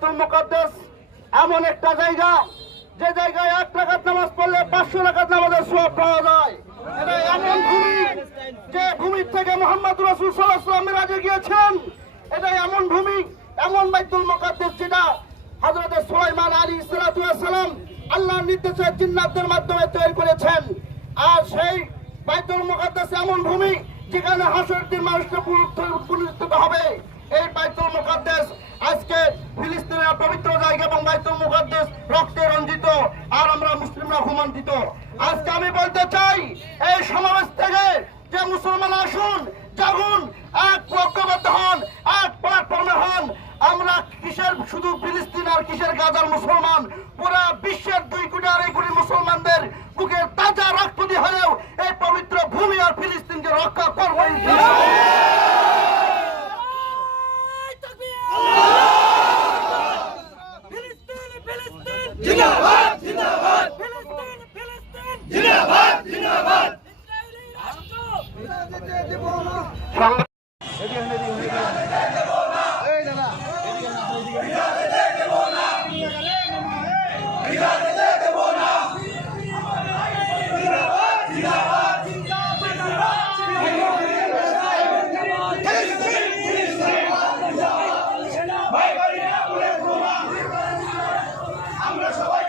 বাইতুল মুকাদ্দাস, এমন একটা জায়গা, যে জায়গায় এক রাকাত নামাজ পড়লে পাঁচশো রাকাত নামাজের সব পাওয়া যায়। এটা এমন ভূমি, যে ভূমির থেকে মোহাম্মদ রসুল সাল্লাহ মেরাজে গিয়েছেন। এটা এমন ভূমি, এমন বাইতুল মুকাদ্দাস যেটা হযরত সুলাইমান আলী সালাম আল্লাহর নির্দেশে জিন্নাতদের মাধ্যমে তৈরি করেছেন। আর সেই বাইতুল মুকাদ্দাস এমন ভূমি, যেখানে হাসর দিন মানুষকে পুনরুত্থ- পুনরুত্থিত হবে। এই বাইতুল মুকাদ্দাস আজকে ফিলিস্তিনের পবিত্র জায়গা এবং বাইতুল মুকাদ্দাস রক্তে রঞ্জিত, আর আমরা মুসলিমরা হুমান্তিত আজকে আমি বলতে চাই, এই সমাবেশ থেকে যে মুসলমান আসুন, জাগুন, এক ঐক্যবদ্ধ হন, এক প্ল্যাটফর্মে হন। আমরা কিসের, শুধু ফিলিস্তিন আর কিসের গাজার মুসলমান? পুরা বিশ্বের দুই কোটি আড়াই কোটি মুসলমানদের বুকের তাজা আমরা সবাই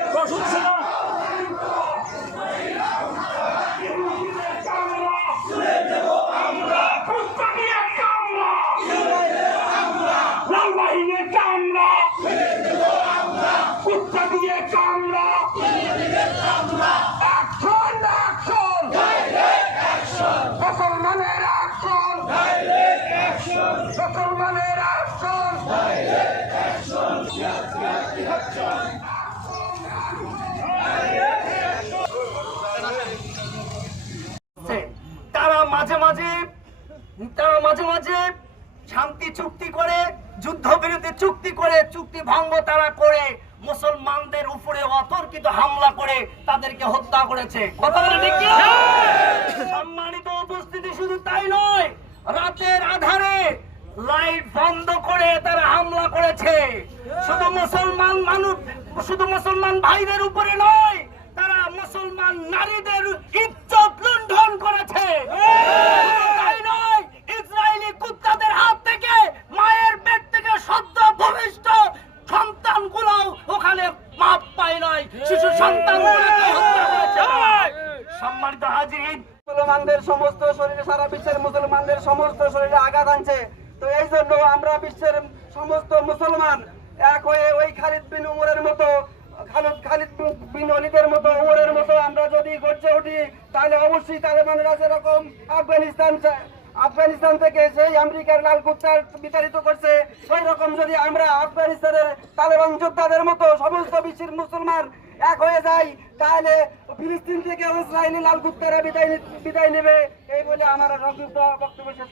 সংগ্রাম- মুসলমানের অ্যাকশন। অ্যাকশন। তারা মাঝে মাঝে, তারা মাঝে মাঝে শান্তি চুক্তি করে, যুদ্ধবিরতি চুক্তি করে, চুক্তি ভঙ্গ তারা করে। মুসলমানদের উপরে অতর্কিত হামলা করে তাদেরকে হত্যা করেছে। কি সম্মানিত উপস্থিতি শুধু তাই নয় রাতের আধারে লাইট বন্ধ করে তারা হামলা করেছে। শুধু মুসলমান মানুষ শুধু মুসলমান ভাইদের উপরে নয় তারা মুসলমান নারীদের ইজ্জত লুণ্ঠন করেছে শুধু তাই নয় ইসরায়েলি কুত্তাদের হাত থেকে মায়ের পেট থেকে সদ্য ভবিষ্ঠ সন্তানগুলো ওখানে মাপ পায় নাই। শিশু করেছে সম্মানিত হাজির মুসলমানদের সমস্ত শরীরে সারা বিশ্বের মুসলমানদের সমস্ত শরীরে আঘাত আনছে। তো এই জন্য আমরা বিশ্বের সমস্ত মুসলমান এক হয়ে ওই খালিদ বিন উমরের মতো খালিদ খালিদ বিন অলিদের মতো উমরের মতো আমরা যদি গর্জে উঠি তাহলে অবশ্যই তালেবানরা যেরকম আফগানিস্তান আফগানিস্তান থেকে সেই আমেরিকার লাল কুত্তার বিতাড়িত করছে সেই রকম যদি আমরা আফগানিস্তানের তালেবান যোদ্ধাদের মতো সমস্ত বিশ্বের মুসলমান এক হয়ে যাই, তাহলে ফিলিস্তিন থেকে ইসরায়েলি লাল কুত্তারা বিদায় বিদায় নেবে এই বলে আমার বক্তব্য শেষ।